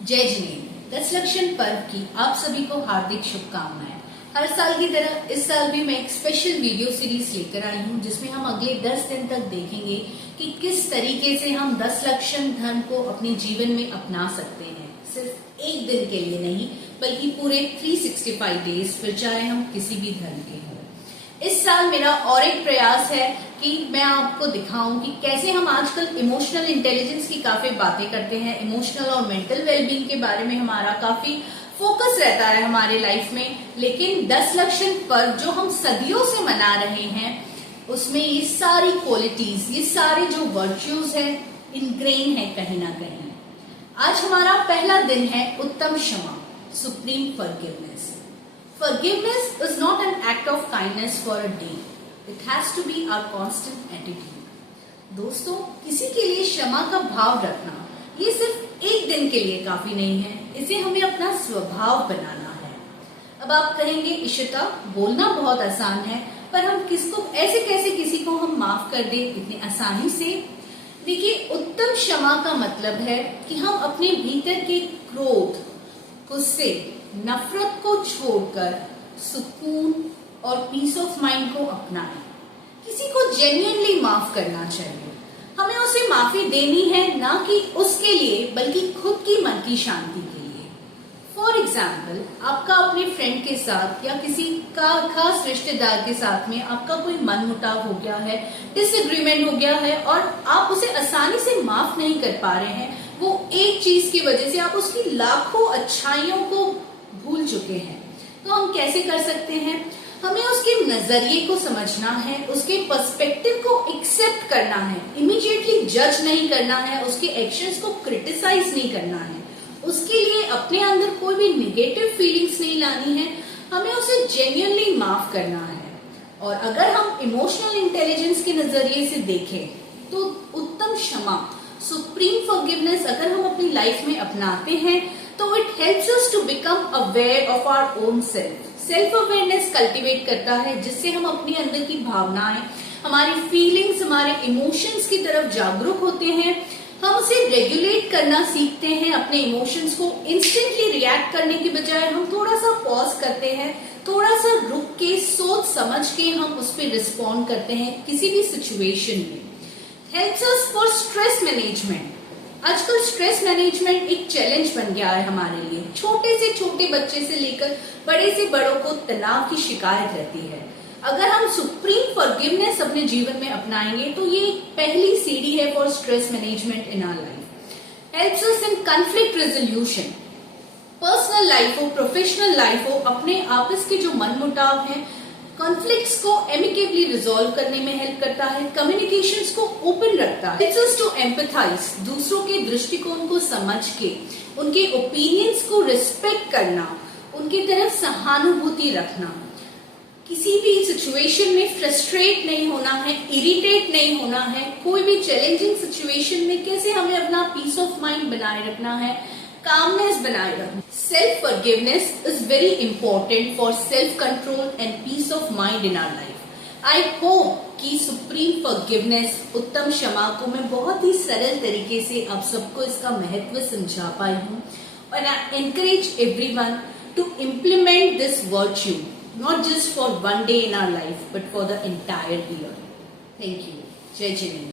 जय जिनेन्द्र। दशलक्षण पर्व की आप सभी को हार्दिक शुभकामनाएं। हर साल की तरह इस साल भी मैं एक स्पेशल वीडियो सीरीज लेकर आई हूं, जिसमें हम अगले 10 दिन तक देखेंगे कि किस तरीके से हम दशलक्षण धर्म को अपने जीवन में अपना सकते हैं। सिर्फ एक दिन के लिए नहीं, बल्कि पूरे 365 डेज, फिर चाहे हम किसी भी धर्म के हों। इस साल मेरा और एक प्रयास है कि मैं आपको दिखाऊं कि कैसे हम आजकल इमोशनल इंटेलिजेंस की काफी बातें करते हैं, इमोशनल और मेंटल वेलबींग के बारे में हमारा काफी फोकस रहता है हमारे लाइफ में, लेकिन दशलक्षण पर्व जो हम सदियों से मना रहे हैं उसमें ये सारी क्वालिटीज, ये सारे जो वर्च्यूज है इनग्रेन है कहीं ना कहीं। आज हमारा पहला दिन है उत्तम क्षमा, supreme forgiveness. Forgiveness is not an act of kindness for a day. It has to be our constant attitude. दोस्तों, किसी के लिए क्षमा का भाव रखना ये सिर्फ एक दिन के लिए काफी नहीं है, इसे हमें अपना स्वभाव बनाना है। अब आप कहेंगे इशिता, बोलना बहुत आसान है, पर हम किसको ऐसे कैसे किसी को हम माफ कर दें इतनी आसानी से। देखिए, उत्तम क्षमा का मतलब है कि हम अपने भीतर के क्रोध, गुस्से, नफरत को छोड़कर सुकून और पीस ऑफ माइंड को अपनाएं। किसी को जेन्युइनली माफ करना चाहिए। हमें उसे माफी देनी है, ना कि उसके लिए बल्कि खुद की मन की शांति के लिए। फॉर एग्जाम्पल, आपका अपने फ्रेंड के साथ या किसी का खास रिश्तेदार के साथ में आपका कोई मनमुटाव हो गया है, डिसएग्रीमेंट हो गया है और आप उसे आसानी से माफ नहीं कर पा रहे हैं। वो एक चीज की वजह से आप उसकी लाखों अच्छाइयों को भूल चुके हैं। तो हम कैसे कर सकते हैं? हमें उसके नजरिए को समझना है, उसके पर्सपेक्टिव को एक्सेप्ट करना है, इमीडिएटली जज नहीं करना है, उसके एक्शंस को क्रिटिसाइज नहीं करना है, उसके लिए अपने अंदर कोई भी निगेटिव फीलिंग्स नहीं लानी है, हमें उसे जेन्युइनली माफ करना है। और अगर हम इमोशनल इंटेलिजेंस के नजरिए से देखें तो उत्तम क्षमा, सुप्रीम फॉरगिवनेस अगर हम अपनी लाइफ में अपनाते हैं तो it helps us to become aware of our own self. Self awareness cultivate करता है, जिससे हम अपने अंदर की भावनाएं, हमारी फीलिंग्स, हमारे इमोशंस की तरफ जागरूक होते हैं। हम उसे रेगुलेट करना सीखते हैं। अपने इमोशंस को इंस्टेंटली रिएक्ट करने की बजाय हम थोड़ा सा पॉज करते हैं, थोड़ा सा रुक के सोच समझ के हम उस पर रिस्पॉन्ड करते हैं किसी भी सिचुएशन में। Helps us for stress management. आजकल स्ट्रेस मैनेजमेंट एक चैलेंज बन गया है हमारे लिए। छोटे से छोटे बच्चे से लेकर बड़े से बड़ों को तनाव की शिकायत रहती है। अगर हम सुप्रीम फॉरगिवनेस अपने जीवन में अपनाएंगे तो ये पहली सीढ़ी है for stress management in our life. Helps us in conflict resolution. Personal life हो, प्रोफेशनल लाइफ हो, अपने आपस के जो मनमुटाव हैं, कॉन्फ्लिक्ट्स को एमिकेबली रिजॉल्व करने में हेल्प करता है, कम्युनिकेशंस को ओपन रखता है। इट्स अस टू एम्पैथाइज, दूसरों के दृष्टिकोण को समझ के उनके ओपिनियंस को रिस्पेक्ट करना, उनकी तरफ सहानुभूति रखना। किसी भी सिचुएशन में फ्रस्ट्रेट नहीं होना है, इरिटेट नहीं होना है। कोई भी चैलेंजिंग सिचुएशन में कैसे हमें अपना पीस ऑफ माइंड बनाए रखना है, calmness बनाए रखना। Self forgiveness is very important for self control and peace of mind in our life. I hope कि supreme forgiveness, उत्तम क्षमा को मैं बहुत ही सरल तरीके से आप सबको इसका महत्व समझा पाई हूँ। और I encourage everyone to implement this virtue, not just for one day in our life, but for the entire year. Thank you. जय जिनेन्द्र।